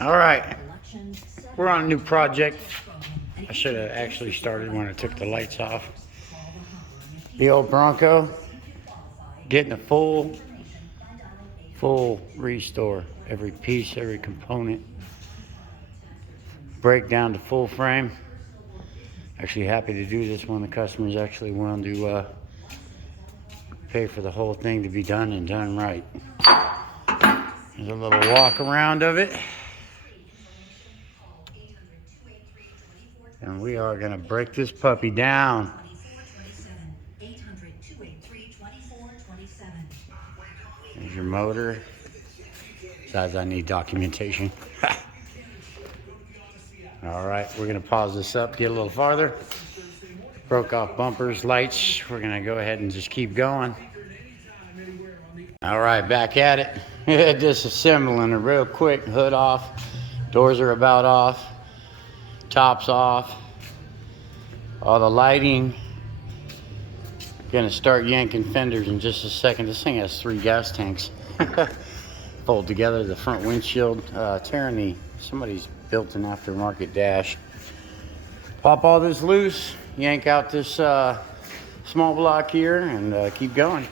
All right, we're on a new project. I should have actually started when I took the lights off. The old Bronco, getting a full restore. Every piece, every component. Break down to full frame. Actually happy to do this when the customer's actually willing to pay for the whole thing to be done and done right. There's a little walk around of it. And we are gonna break this puppy down. There's your motor. Besides, I need documentation. All right, we're gonna pause this up, get a little farther. Broke off bumpers, lights. We're gonna go ahead and just keep going. All right, back at it. Disassembling it real quick. Hood off, doors are about off, tops off, all the lighting. Gonna start yanking fenders in just a second. This thing has 3 gas tanks. Fold together the front windshield, tearing somebody's built an aftermarket dash. Pop all this loose, yank out this small block here, and keep going.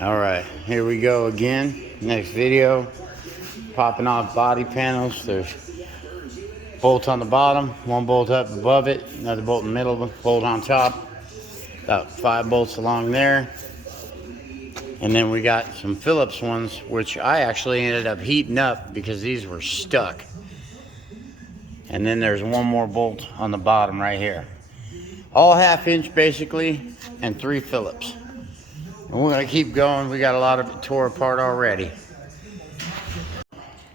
All right, here we go again. Next video, popping off body panels. There's bolt on the bottom, 1 bolt up above it, another bolt in the middle, bolt on top. About 5 bolts along there. And then we got some Phillips ones, which I actually ended up heating up because these were stuck. And then there's 1 more bolt on the bottom right here. All 1/2 inch basically, and 3 Phillips. And we're gonna keep going. We got a lot of it tore apart already.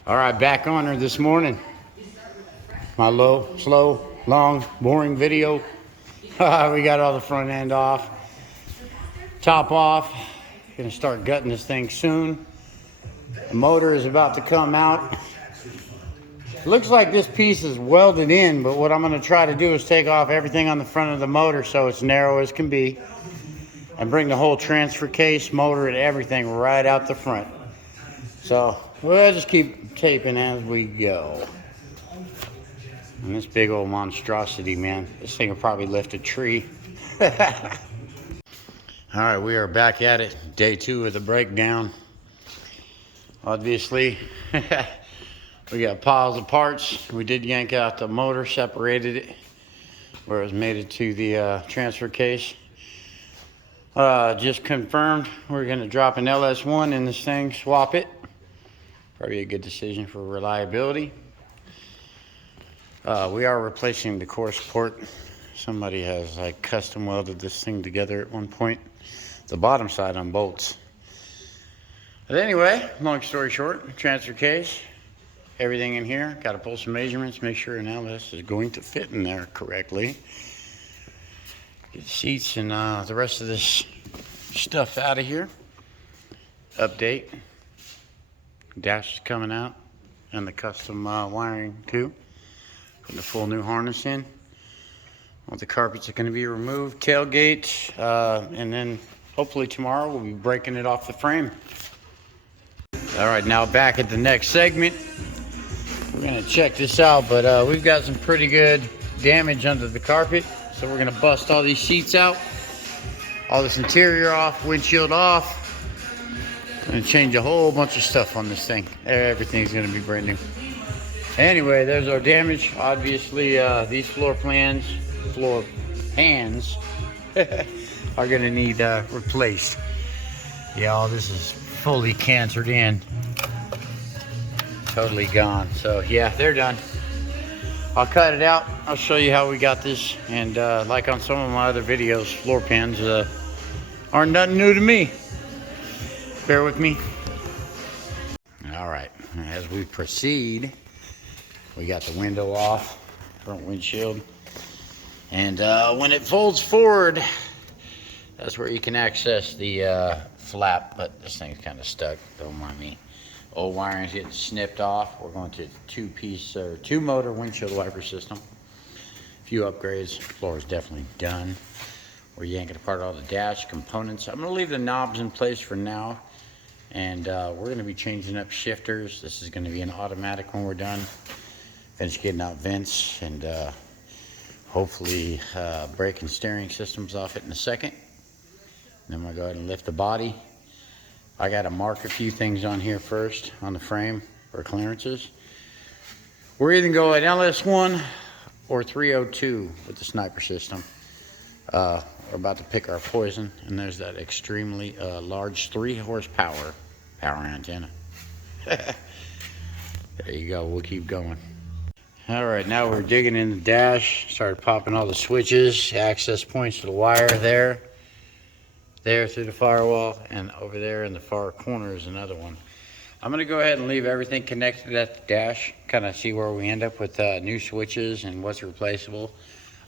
All right, back on her this morning. My low, slow, long, boring video. We got all the front end off. Top off. Gonna start gutting this thing soon. The motor is about to come out. Looks like this piece is welded in, but what I'm gonna try to do is take off everything on the front of the motor so it's narrow as can be, and bring the whole transfer case, motor, and everything right out the front. So we'll just keep taping as we go. And this big old monstrosity, man, this thing will probably lift a tree. All right, we are back at it. Day 2 of the breakdown. Obviously, we got piles of parts. We did yank out the motor, separated it where it was mated to the transfer case. Just confirmed we're gonna drop an LS1 in this thing, swap it. Probably a good decision for reliability. We are replacing the core support. Somebody has like custom welded this thing together at one point. The bottom side on bolts. But anyway, long story short, transfer case, everything in here. Got to pull some measurements, make sure an LS is going to fit in there correctly. Get the seats and the rest of this stuff out of here. Update. Dash is coming out, and the custom wiring too. Putting a full new harness in. All the carpets are going to be removed, tailgate, and then hopefully tomorrow we'll be breaking it off the frame. All right, now back at the next segment. We're going to check this out, but we've got some pretty good damage under the carpet. So we're going to bust all these seats out, all this interior off, windshield off. Going to change a whole bunch of stuff on this thing. Everything's going to be brand new. Anyway, there's our damage. Obviously, these floor pans are gonna need replaced. Yeah, all this is fully cancered in. Totally gone. So yeah, they're done. I'll cut it out. I'll show you how we got this. And like on some of my other videos, floor pans aren't nothing new to me. Bear with me. All right, as we proceed, we got the window off, front windshield. And when it folds forward, that's where you can access the flap, but this thing's kind of stuck, don't mind me. Old wiring's getting snipped off. We're going to 2-piece or 2-motor windshield wiper system. A few upgrades, floor is definitely done. We're yanking apart all the dash components. I'm gonna leave the knobs in place for now And we're going to be changing up shifters. This is going to be an automatic when we're done. Finish getting out vents and hopefully brake and steering systems off it in a second. Then we'll go ahead and lift the body. I got to mark a few things on here first on the frame for clearances. We're either going LS1 or 302 with the sniper system. We're about to pick our poison, and there's that extremely large 3 horsepower power antenna. There you go, we'll keep going. All right, now we're digging in the dash, started popping all the switches, access points to the wire there through the firewall, and over there in the far corner is another one. I'm gonna go ahead and leave everything connected at the dash, kind of see where we end up with new switches and what's replaceable.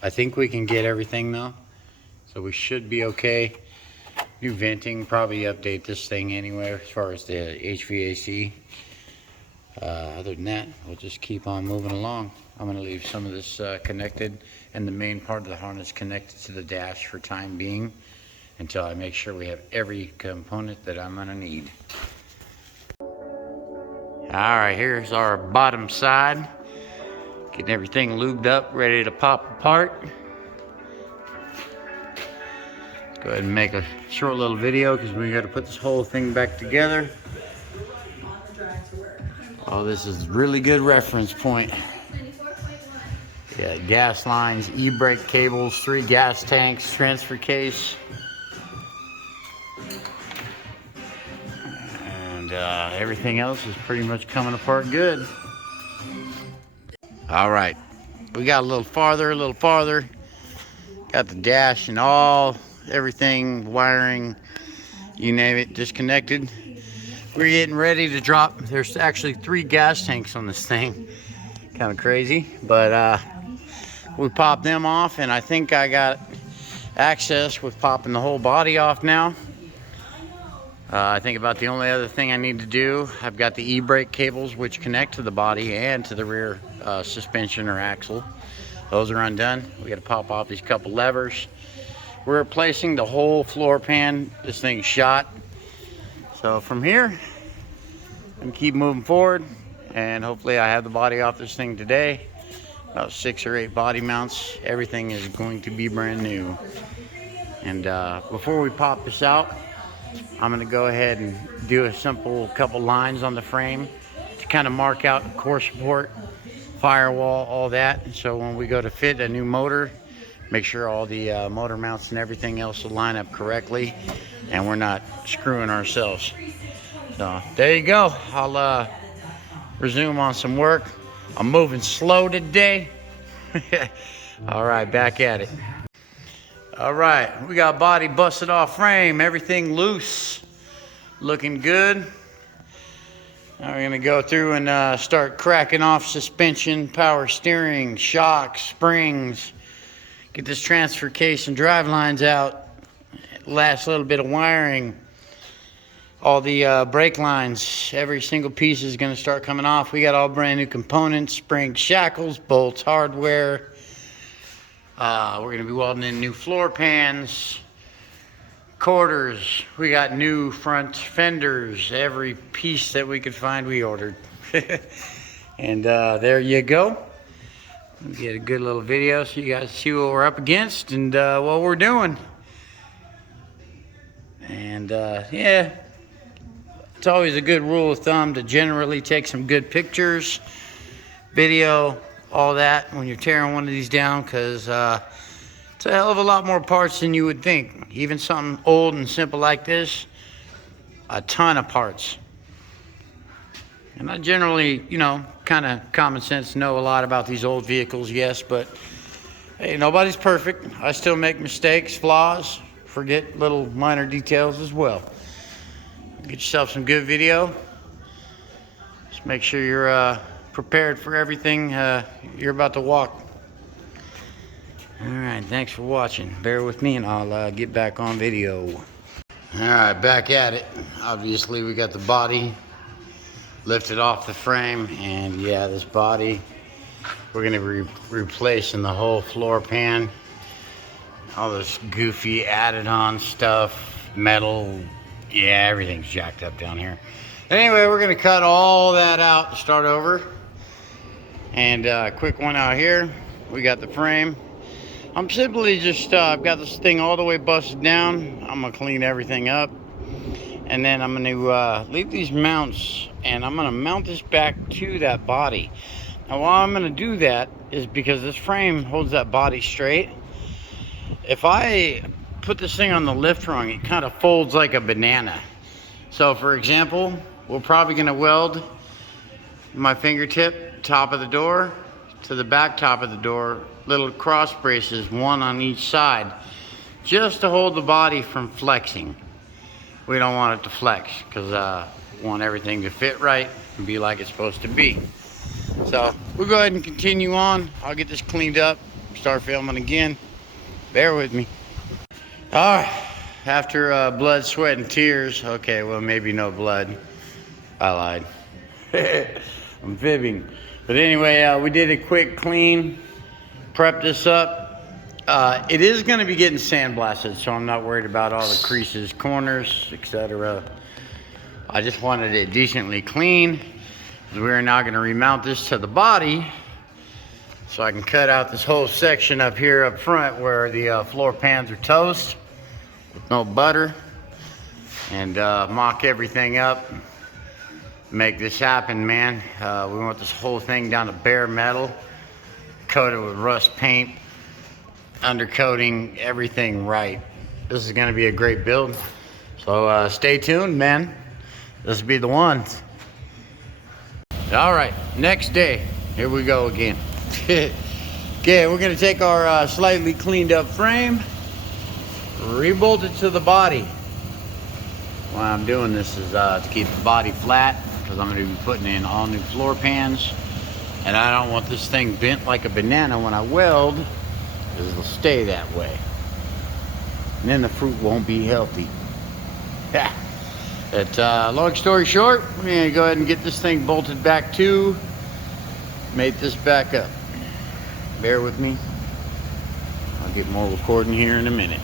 I think we can get everything though, so we should be okay. New venting, probably update this thing anyway as far as the HVAC. Other than that, we'll just keep on moving along. I'm going to leave some of this connected and the main part of the harness connected to the dash for time being until I make sure we have every component that I'm going to need. Alright, here's our bottom side. Getting everything lubed up, ready to pop apart. Go ahead and make a short little video because we got to put this whole thing back together. Oh, this is really good reference point. Yeah, gas lines, e-brake cables, 3 gas tanks, transfer case. And everything else is pretty much coming apart good. All right, we got a little farther. Got the dash and everything, wiring, you name it, disconnected. We're getting ready to drop. There's actually 3 gas tanks on this thing. Kind of crazy, but we popped them off, and I think I got access with popping the whole body off now. I think about the only other thing I need to do, I've got the e-brake cables which connect to the body and to the rear suspension or axle. Those are undone. We got to pop off these couple levers. We're replacing the whole floor pan. This thing's shot. So from here, I'm gonna keep moving forward, and hopefully I have the body off this thing today. About 6 or 8 body mounts. Everything is going to be brand new. And before we pop this out, I'm gonna go ahead and do a simple couple lines on the frame to kind of mark out core support, firewall, all that. So when we go to fit a new motor, make sure all the motor mounts and everything else will line up correctly and we're not screwing ourselves. So there you go. I'll resume on some work. I'm moving slow today. All right, back at it. All right, we got body busted off frame, everything loose, looking good. Now we're gonna go through and start cracking off suspension, power steering, shocks, springs, get this transfer case and drive lines out. Last little bit of wiring, all the brake lines, every single piece is going to start coming off. We got all brand new components, springs, shackles, bolts, hardware. We're going to be welding in new floor pans, quarters. We got new front fenders. Every piece that we could find we ordered. And there you go. Get a good little video so you guys see what we're up against and what we're doing. And yeah, it's always a good rule of thumb to generally take some good pictures, video, all that when you're tearing one of these down, because it's a hell of a lot more parts than you would think. Even something old and simple like this, a ton of parts. And I generally, you know, kind of common sense know a lot about these old vehicles, yes, but hey, nobody's perfect. I still make mistakes, flaws, forget little minor details as well. Get yourself some good video. Just make sure you're prepared for everything you're about to walk. All right, thanks for watching. Bear with me and I'll get back on video. All right, back at it. Obviously we got the body lifted off the frame, and yeah, this body, we're gonna be replacing the whole floor pan. All this goofy added on stuff, metal, Yeah, everything's jacked up down here. Anyway, we're gonna cut all that out and start over. And quick one out here. We got the frame. I'm simply just, I've got this thing all the way busted down. I'm gonna clean everything up. And then I'm gonna leave these mounts, and I'm gonna mount this back to that body. Now why I'm gonna do that is because this frame holds that body straight. If I put this thing on the lift rung, it kind of folds like a banana. So for example, we're probably gonna weld my fingertip top of the door to the back top of the door, little cross braces, one on each side, just to hold the body from flexing. We don't want it to flex because we want everything to fit right and be like it's supposed to be. So we'll go ahead and continue on. I'll get this cleaned up, start filming again. Bear with me. All right, after blood, sweat, and tears. Okay, well, maybe no blood. I lied. I'm fibbing. But anyway, we did a quick clean, prep this up. It is going to be getting sandblasted, so I'm not worried about all the creases, corners, etc. I just wanted it decently clean. We're now going to remount this to the body, so I can cut out this whole section up here up front where the floor pans are toast with no butter, and mock everything up. Make this happen, man. We want this whole thing down to bare metal, coat it with rust paint, undercoating, everything right. This is going to be a great build, so stay tuned, man. This will be the one. All right, next day, here we go again. Okay, we're going to take our slightly cleaned up frame, rebolt it to the body. Why I'm doing this is to keep the body flat, because I'm going to be putting in all new floor pans, and I don't want this thing bent like a banana when I weld, because it'll stay that way, and then the fruit won't be healthy. Yeah. But long story short, we're going to go ahead and get this thing bolted back to, mate this back up. Bear with me. I'll get more recording here in a minute.